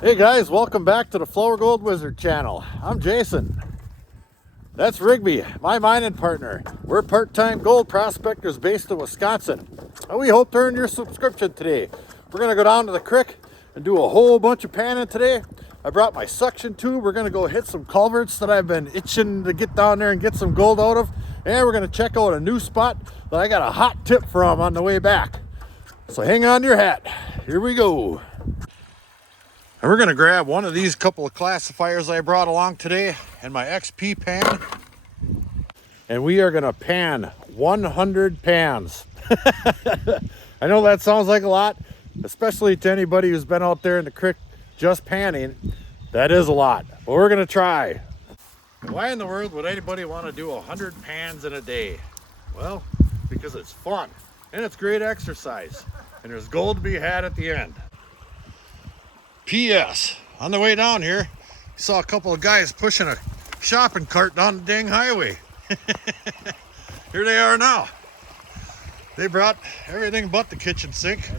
Hey guys, welcome back to the Flourgoldwizards channel. I'm Jason. That's Rigby, my mining partner. We're part-time gold prospectors based in Wisconsin. And we hope to earn your subscription today. We're gonna go down to the creek and do a whole bunch of panning today. I brought my suction tube. We're gonna go hit some culverts that I've been itching to get down there and get some gold out of. And we're gonna check out a new spot that I got a hot tip from on the way back. So hang on to your hat. Here we go. And we're gonna grab one of these couple of classifiers I brought along today and my XP pan. And we are gonna pan 100 pans. I know that sounds like a lot, especially to anybody who's been out there in the creek just panning. That is a lot, but we're gonna try. Why in the world would anybody wanna do 100 pans in a day? Well, because it's fun and it's great exercise and there's gold to be had at the end. P.S. On the way down here, we saw a couple of guys pushing a shopping cart down the dang highway. Here they are now. They brought everything but the kitchen sink.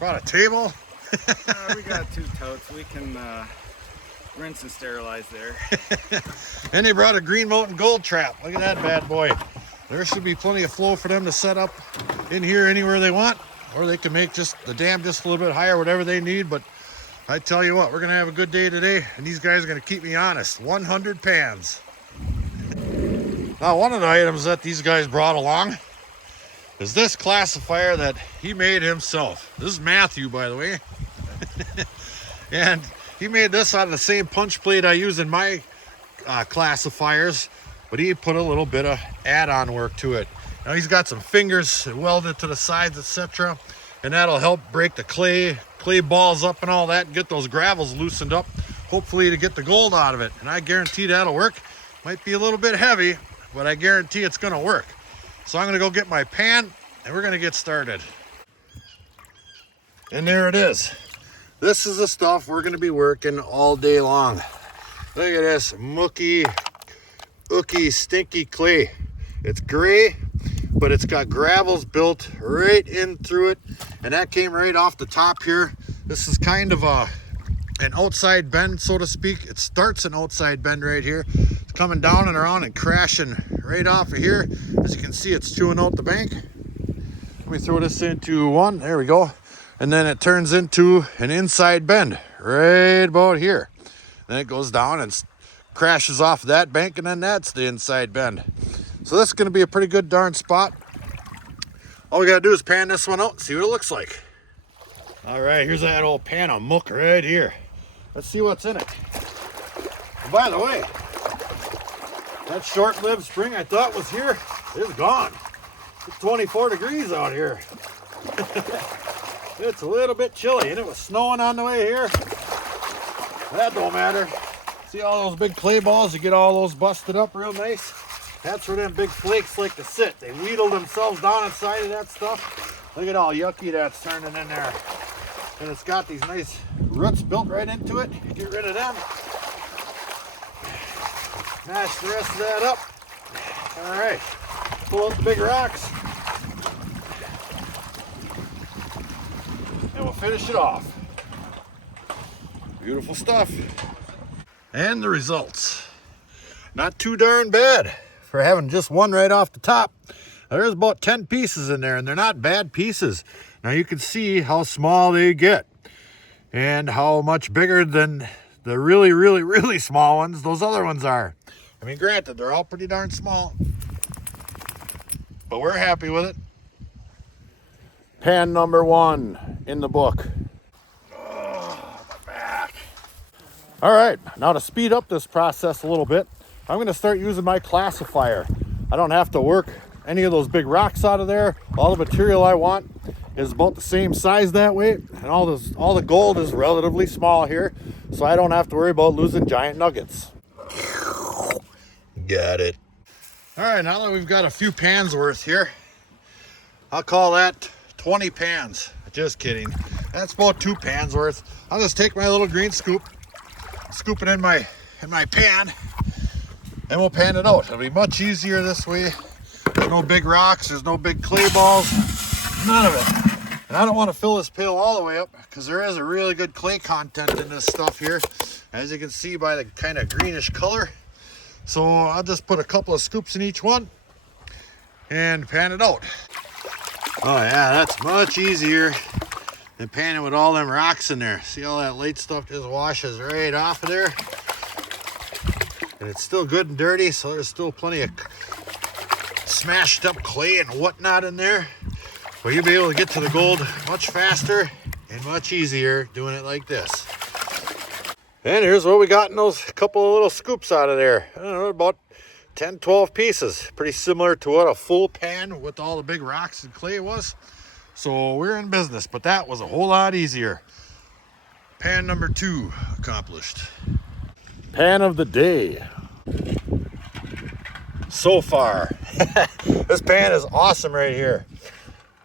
Brought a table. We got 2 totes. We can rinse and sterilize there. And they brought a Green Mountain gold trap. Look at that bad boy. There should be plenty of flow for them to set up in here anywhere they want. Or they can make just the dam just a little bit higher, whatever they need. But I tell you what, we're gonna have a good day today, and these guys are gonna keep me honest. 100 pans. Now, one of the items that these guys brought along is this classifier that he made himself. This is Matthew, by the way. And he made this out of the same punch plate I use in my classifiers, but he put a little bit of add-on work to it. Now he's got some fingers welded to the sides, etc., and that'll help break the clay balls up and all that, and get those gravels loosened up, hopefully to get the gold out of it. And I guarantee that'll work. Might be a little bit heavy, but I guarantee it's gonna work. So I'm gonna go get my pan and we're gonna get started. And there it is. This is the stuff we're gonna be working all day long. Look at this mucky, ooky, stinky clay. It's gray, but it's got gravels built right in through it, and that came right off the top here. This is kind of an outside bend, so to speak. It starts an outside bend right here. It's coming down and around and crashing right off of here. As you can see, it's chewing out the bank. Let me throw this into one. There we go. And then it turns into an inside bend right about here. Then it goes down and crashes off that bank, and then that's the inside bend. So this is going to be a pretty good darn spot. All we got to do is pan this one out and see what it looks like. All right, here's that old pan of muck right here. Let's see what's in it. And by the way, that short-lived spring I thought was here is gone. It's 24 degrees out here. It's a little bit chilly, and it was snowing on the way here. That don't matter. See all those big clay balls? You get all those busted up real nice. That's where them big flakes like to sit. They wheedle themselves down inside of that stuff. Look at how yucky that's turning in there. And it's got these nice roots built right into it. Get rid of them. Mash the rest of that up. All right, pull out the big rocks. And we'll finish it off. Beautiful stuff. And the results. Not too darn bad for having just one right off the top. There's about 10 pieces in there, and they're not bad pieces. Now you can see how small they get and how much bigger than the really, really, really small ones those other ones are. I mean, granted, they're all pretty darn small, but we're happy with it. Pan number 1 in the book. Oh, my back. All right, now to speed up this process a little bit, I'm going to start using my classifier. I don't have to work any of those big rocks out of there. All the material I want is about the same size that way, and all the gold is relatively small here, so I don't have to worry about losing giant nuggets. Got it. All right, now that we've got a few pans worth here, I'll call that 20 pans. Just kidding. That's about 2 pans worth. I'll just take my little green scoop, scoop it in my pan, and we'll pan it out. It'll be much easier this way. There's no big rocks, there's no big clay balls, none of it. And I don't want to fill this pail all the way up because there is a really good clay content in this stuff here, as you can see by the kind of greenish color. So I'll just put a couple of scoops in each one and pan it out. Oh yeah, that's much easier than panning with all them rocks in there. See, all that light stuff just washes right off of there. And it's still good and dirty, so there's still plenty of smashed up clay and whatnot in there. But you'll be able to get to the gold much faster and much easier doing it like this. And here's what we got in those couple of little scoops out of there. I don't know, about 10, 12 pieces. Pretty similar to what a full pan with all the big rocks and clay was. So we're in business, but that was a whole lot easier. Pan number 2 accomplished. Pan of the day. So far. This pan is awesome right here.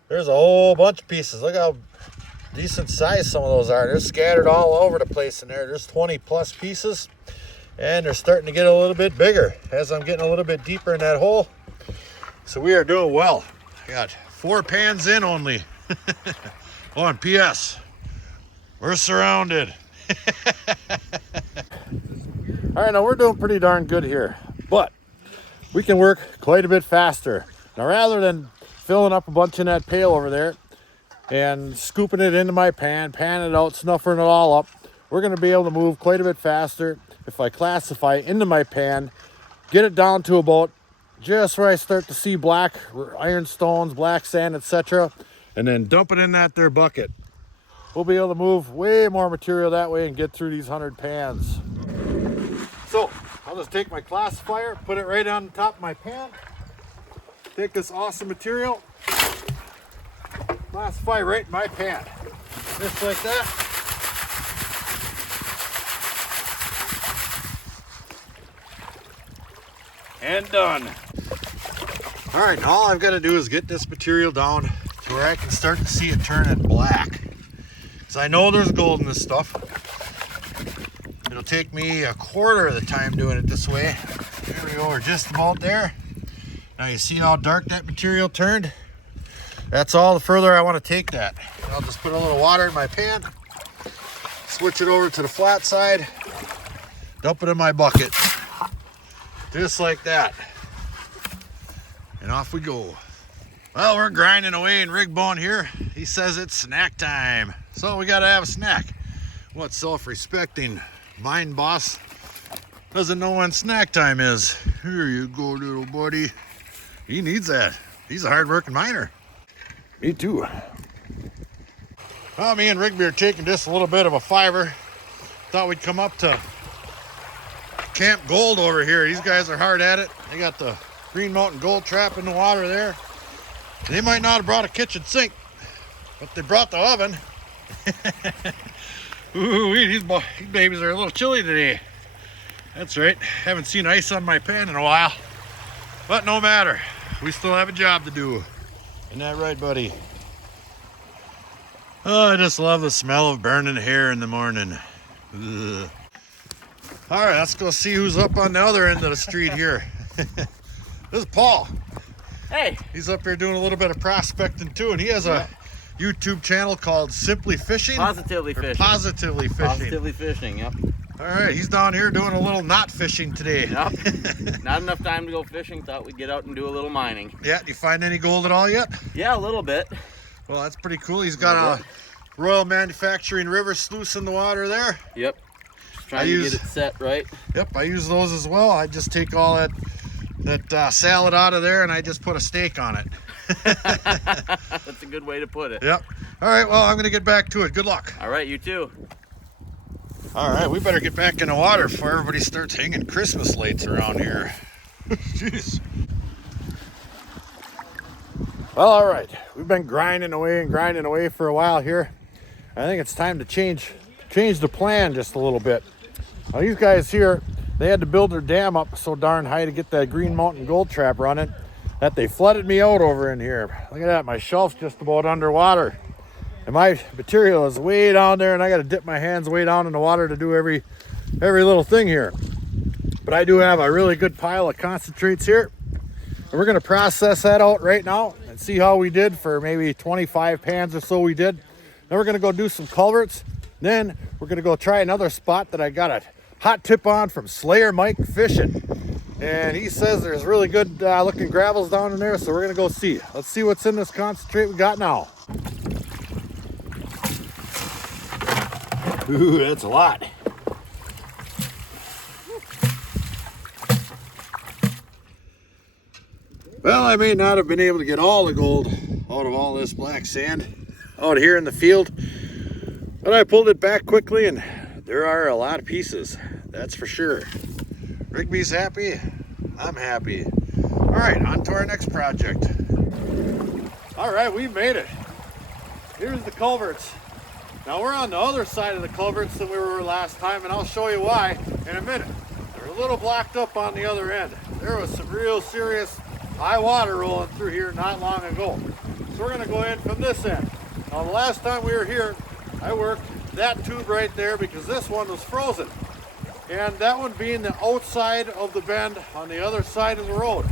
There's a whole bunch of pieces. Look how decent size some of those are. They're scattered all over the place in there. There's 20 plus pieces, and they're starting to get a little bit bigger as I'm getting a little bit deeper in that hole. So we are doing well. I got 4 pans in only. Oh, and P.S. we're surrounded. All right, now we're doing pretty darn good here, but we can work quite a bit faster. Now, rather than filling up a bunch in that pail over there and scooping it into my pan, panning it out, snuffing it all up, we're going to be able to move quite a bit faster if I classify into my pan, get it down to about just where I start to see black ironstones, black sand, etc., and then dump it in that there bucket. We'll be able to move way more material that way and get through these 100 pans. So I'll just take my classifier, put it right on the top of my pan, take this awesome material, classify right in my pan, just like that. And done. All right, now all I've got to do is get this material down to where I can start to see it turning black. Because I know there's gold in this stuff. It'll take me a quarter of the time doing it this way. There we go, we're just about there. Now you see how dark that material turned? That's all the further I want to take that. I'll just put a little water in my pan, switch it over to the flat side, dump it in my bucket. Just like that. And off we go. Well, we're grinding away in Rigby here. He says it's snack time. So we gotta have a snack. What self-respecting mine boss doesn't know when snack time is? Here you go, little buddy. He needs that. He's a hard-working miner. Me too. Well, me and Rigby are taking just a little bit of a fiver. Thought we'd come up to Camp Gold over here. These guys are hard at it. They got the Green Mountain Gold Trap in the water there. They might not have brought a kitchen sink, but they brought the oven. Ooh, these babies are a little chilly today. That's right. Haven't seen ice on my pan in a while. But no matter. We still have a job to do. Isn't that right, buddy? Oh, I just love the smell of burning hair in the morning. Ugh. All right, let's go see who's up on the other end of the street here. This is Paul. Hey. He's up here doing a little bit of prospecting too, and he has a YouTube channel called Simply Fishing? Positively Fishing. Positively Fishing. Positively Fishing, yep. All right, he's down here doing a little not fishing today. Yep. Not enough time to go fishing. Thought we'd get out and do a little mining. Yeah, do you find any gold at all yet? Yeah, a little bit. Well, that's pretty cool. He's got a Royal Manufacturing river sluice in the water there. Yep. Just trying to get it set right. Yep, I use those as well. I just take all that salad out of there and I just put a steak on it. That's a good way to put it. Yep. All right, well, I'm going to get back to it. Good luck. All right, you too. All right, we better get back in the water before everybody starts hanging Christmas lights around here. Jeez. Well, all right. We've been grinding away for a while here. I think it's time to change the plan just a little bit. Now, these guys here, they had to build their dam up so darn high to get that Green Mountain Gold Trap running that they flooded me out over in here. Look at that, my shelf's just about underwater. And my material is way down there and I got to dip my hands way down in the water to do every little thing here. But I do have a really good pile of concentrates here. And we're going to process that out right now and see how we did for maybe 25 pans or so we did. Then we're gonna go do some culverts. Then we're gonna go try another spot that I got a hot tip on from Slayer Mike Fishing. And he says there's really good looking gravels down in there, so we're gonna go see. Let's see what's in this concentrate we got now. Ooh, that's a lot. Well, I may not have been able to get all the gold out of all this black sand out here in the field, but I pulled it back quickly and there are a lot of pieces, that's for sure. Rigby's happy, I'm happy. All right, on to our next project. All right, we made it. Here's the culverts. Now we're on the other side of the culverts than we were last time, and I'll show you why in a minute. They're a little blocked up on the other end. There was some real serious high water rolling through here not long ago. So we're gonna go in from this end. Now the last time we were here, I worked that tube right there because this one was frozen. And that one being the outside of the bend on the other side of the road.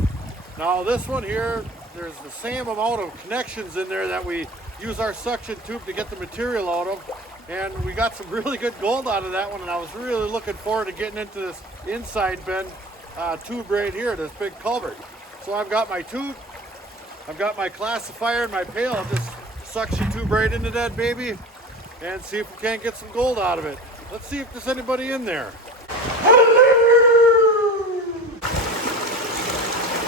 Now this one here, there's the same amount of connections in there that we use our suction tube to get the material out of. And we got some really good gold out of that one, and I was really looking forward to getting into this inside bend tube right here, this big culvert. So I've got my tube, I've got my classifier and my pail. I'll just suction tube right into that baby and see if we can't get some gold out of it. Let's see if there's anybody in there.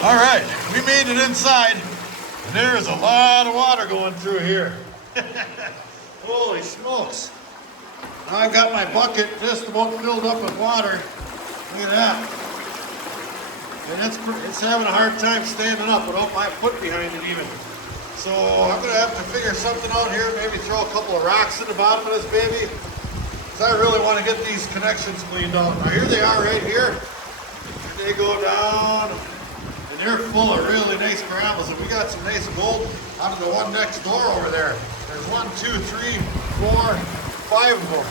All right, we made it inside, and there's a lot of water going through here. Holy smokes. Now I've got my bucket just about filled up with water. Look at that. And it's having a hard time standing up without my foot behind it even. So I'm gonna have to figure something out here, maybe throw a couple of rocks in the bottom of this baby. Because I really want to get these connections cleaned out. Now here they are right here. They go down, and they're full of really nice gravels. And we got some nice gold out of the one next door over there. There's 1, 2, 3, 4, 5 of them.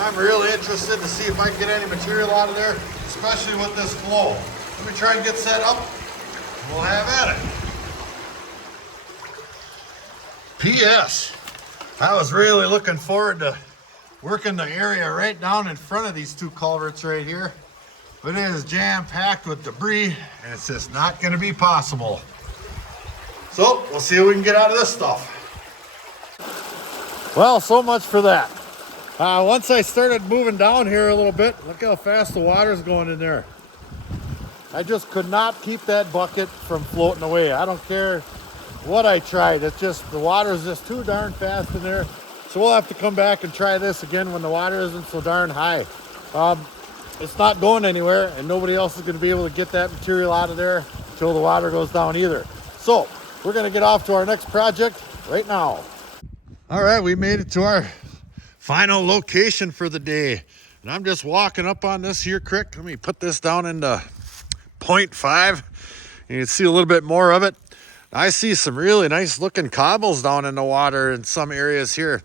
I'm really interested to see if I can get any material out of there, especially with this flow. Let me try and get set up. We'll have at it. P.S. I was really looking forward to working the area right down in front of these two culverts right here. But it is jam-packed with debris, and it's just not going to be possible. So, we'll see what we can get out of this stuff. Well, so much for that. Once I started moving down here a little bit, look how fast the water's going in there. I just could not keep that bucket from floating away. I don't care what I tried. It's just, the water is just too darn fast in there. So we'll have to come back and try this again when the water isn't so darn high. It's not going anywhere, and nobody else is going to be able to get that material out of there until the water goes down either. So we're going to get off to our next project right now. All right, we made it to our final location for the day. And I'm just walking up on this here creek. Let me put this down into 0.5. You can see a little bit more of it. I see some really nice looking cobbles down in the water in some areas here.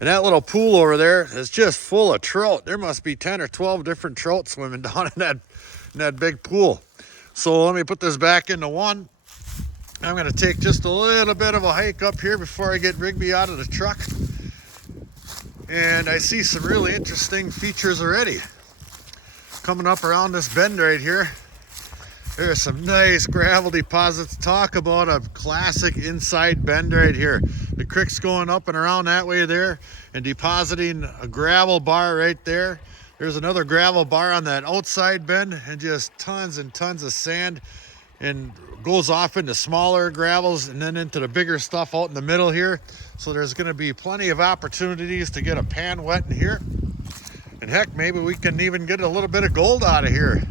And that little pool over there is just full of trout. There must be 10 or 12 different trout swimming down in that big pool. So let me put this back into one. I'm going to take just a little bit of a hike up here before I get Rigby out of the truck. And I see some really interesting features already. Coming up around this bend right here, there's some nice gravel deposits. Talk about a classic inside bend right here. The creek's going up and around that way there and depositing a gravel bar right there. There's another gravel bar on that outside bend, and just tons and tons of sand, and goes off into smaller gravels and then into the bigger stuff out in the middle here. So there's going to be plenty of opportunities to get a pan wet in here. And heck, maybe we can even get a little bit of gold out of here.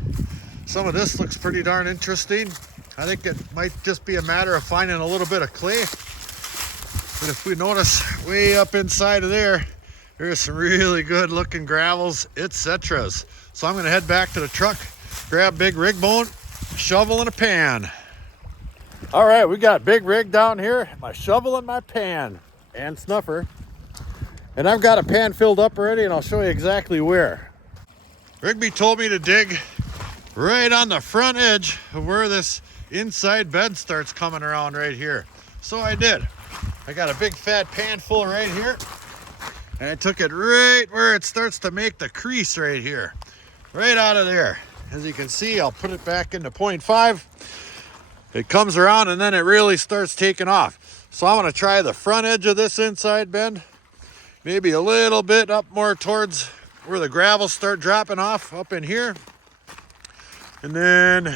Some of this looks pretty darn interesting. I think it might just be a matter of finding a little bit of clay. But if we notice way up inside of there, there's some really good looking gravels, etc. So I'm going to head back to the truck, grab Big Rig Bone, shovel and a pan. All right, we got Big Rig down here, my shovel and my pan and snuffer. And I've got a pan filled up already, and I'll show you exactly where. Rigby told me to dig right on the front edge of where this inside bed starts coming around right here. So I did. I got a big fat pan full right here, and I took it right where it starts to make the crease right here, right out of there. As you can see, I'll put it back into 0.5. It comes around and then it really starts taking off. So I'm going to try the front edge of this inside bend, maybe a little bit up more towards where the gravels start dropping off up in here. And then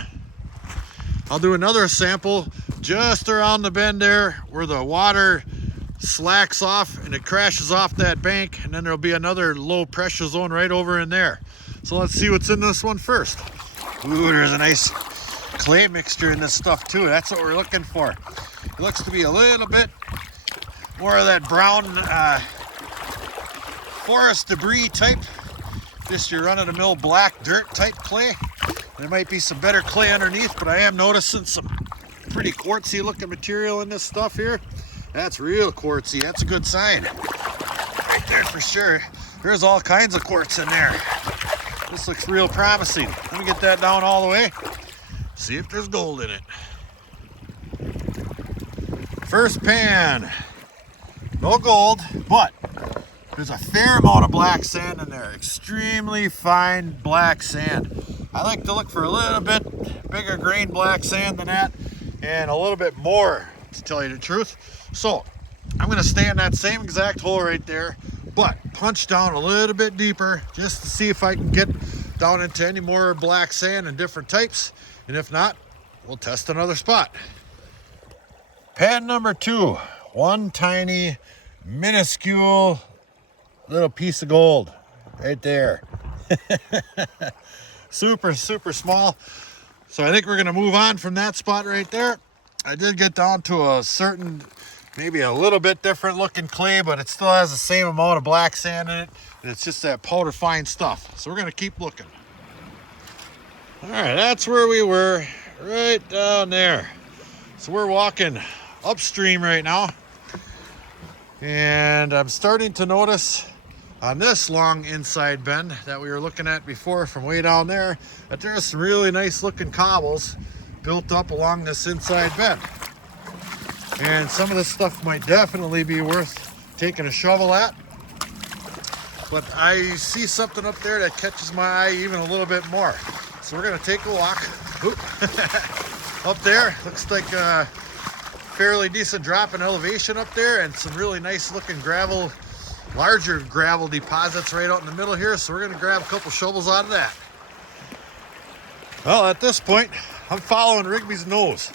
I'll do another sample just around the bend there where the water slacks off and it crashes off that bank, and then there'll be another low pressure zone right over in there. So let's see what's in this one first. Ooh, there's a nice clay mixture in this stuff too. That's what we're looking for. It looks to be a little bit more of that brown forest debris type, just your run-of-the-mill black dirt type clay. There might be some better clay underneath, but I am noticing some pretty quartzy looking material in this stuff here. That's real quartzy. That's a good sign right there for sure. There's all kinds of quartz in there. This looks real promising. Let me get that down all the way, see if there's gold in it. First pan, no gold, but there's a fair amount of black sand in there. Extremely fine black sand. I like to look for a little bit bigger grain black sand than that, and a little bit more, to tell you the truth. So I'm going to stay in that same exact hole right there, but punch down a little bit deeper just to see if I can get down into any more black sand and different types. And if not, we'll test another spot. Pan number 2, one tiny minuscule little piece of gold right there. Super small. So I think we're going to move on from that spot right there. I did get down to a certain, maybe a little bit different looking clay, but it still has the same amount of black sand in it, and it's just that powder fine stuff. So we're going to keep looking. All right, that's where we were, right down there. So we're walking upstream right now, and I'm starting to notice on this long inside bend that we were looking at before from way down there, that there's some really nice looking cobbles built up along this inside bend. And some of this stuff might definitely be worth taking a shovel at. But I see something up there that catches my eye even a little bit more. So we're gonna take a walk. Up there, looks like a fairly decent drop in elevation up there, and some really nice looking gravel, larger gravel deposits right out in the middle here. So we're gonna grab a couple shovels out of that. Well, at this point, I'm following Rigby's nose.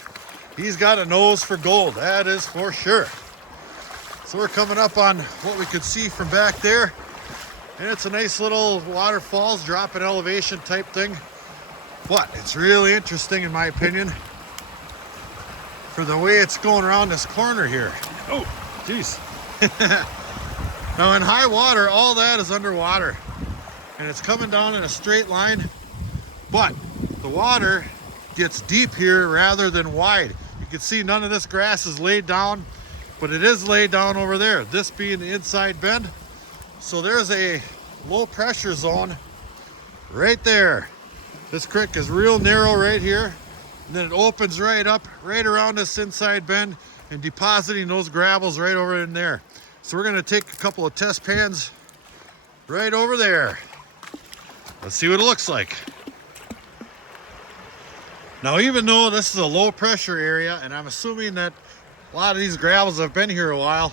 He's got a nose for gold, that is for sure. So we're coming up on what we could see from back there, and it's a nice little waterfalls, drop in elevation type thing. But it's really interesting in my opinion for the way it's going around this corner here. Oh, geez. Now in high water, all that is underwater, and it's coming down in a straight line, but the water gets deep here rather than wide. You can see none of this grass is laid down, but it is laid down over there, this being the inside bend. So there's a low pressure zone right there. This creek is real narrow right here, and then it opens right up right around this inside bend and depositing those gravels right over in there. So we're going to take a couple of test pans right over there. Let's see what it looks like. Now, even though this is a low pressure area, and I'm assuming that a lot of these gravels have been here a while,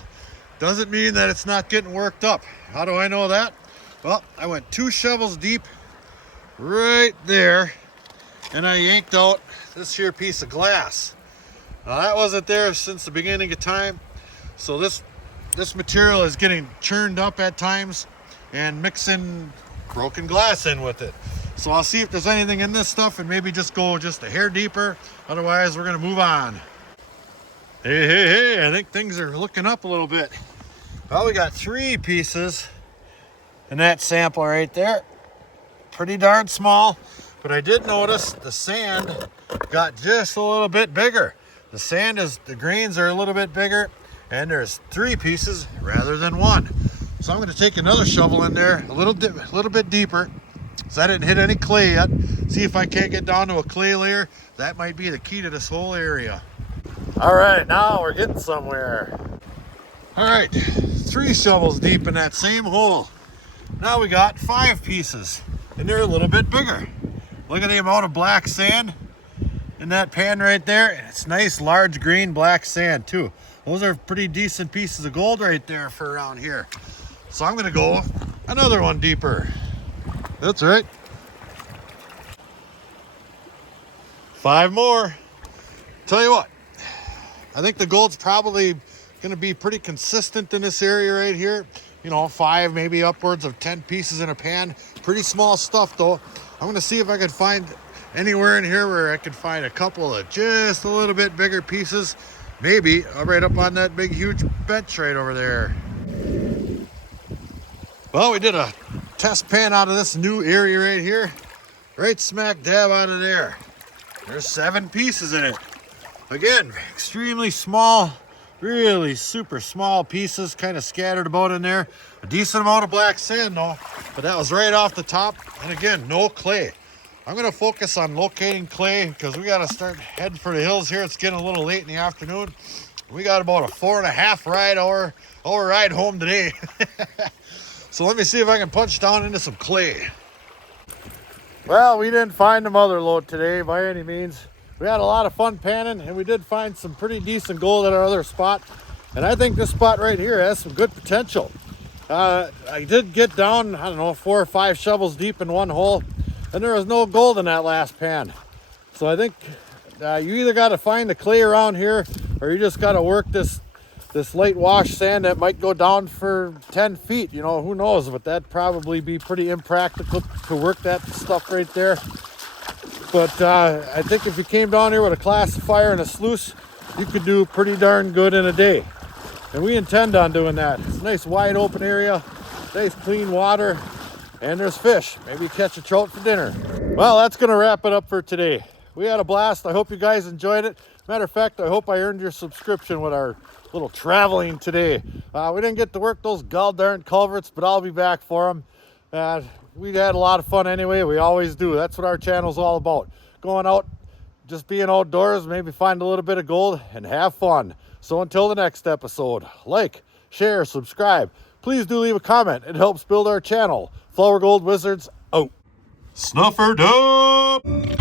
doesn't mean that it's not getting worked up. How do I know that? Well, I went 2 shovels deep right there, and I yanked out this here piece of glass. Now that wasn't there since the beginning of time, so this material is getting churned up at times and mixing broken glass in with it. So I'll see if there's anything in this stuff and maybe just go just a hair deeper. Otherwise, we're gonna move on. Hey, I think things are looking up a little bit. Well, we got 3 pieces in that sample right there. Pretty darn small, but I did notice the sand got just a little bit bigger. The grains are a little bit bigger, and there's 3 pieces rather than 1. So I'm going to take another shovel in there a little bit deeper, so I didn't hit any clay yet. See if I can't get down to a clay layer. That might be the key to this whole area. All right, now we're getting somewhere. All right, 3 shovels deep in that same hole. Now we got 5 pieces, and they're a little bit bigger. Look at the amount of black sand in that pan right there. It's nice, large green black sand too. Those are pretty decent pieces of gold right there for around here. So I'm gonna go another one deeper. That's right. 5 more. Tell you what, I think the gold's probably gonna be pretty consistent in this area right here. You know, 5, maybe upwards of 10 pieces in a pan. Pretty small stuff though. I'm gonna see if I could find anywhere in here where I could find a couple of just a little bit bigger pieces. Maybe right up on that big huge bench right over there. Well, we did a test pan out of this new area right here. Right smack dab out of there. There's 7 pieces in it. Again, extremely small, really super small pieces kind of scattered about in there. A decent amount of black sand though, but that was right off the top. And again, no clay. I'm gonna focus on locating clay because we gotta start heading for the hills here. It's getting a little late in the afternoon. We got about a 4.5 hour ride home today. So let me see if I can punch down into some clay. Well, we didn't find the mother lode today by any means. We had a lot of fun panning, and we did find some pretty decent gold at our other spot. And I think this spot right here has some good potential. I did get down, I don't know, 4 or 5 shovels deep in one hole, and there was no gold in that last pan. So I think you either got to find the clay around here, or you just got to work this light wash sand that might go down for 10 feet. You know, who knows, but that'd probably be pretty impractical to work that stuff right there. But I think if you came down here with a classifier and a sluice, you could do pretty darn good in a day. And we intend on doing that. It's a nice wide open area, nice clean water, and there's fish. Maybe catch a trout for dinner. Well, that's gonna wrap it up for today. We had a blast. I hope you guys enjoyed it. Matter of fact, I hope I earned your subscription with our little traveling today. We didn't get to work those gall-darn culverts, but I'll be back for them. We had a lot of fun anyway. We always do. That's what our channel's all about. Going out, just being outdoors, maybe find a little bit of gold and have fun. So until the next episode, like, share, subscribe. Please do leave a comment. It helps build our channel. Flourgoldwizards out. Snuffered up!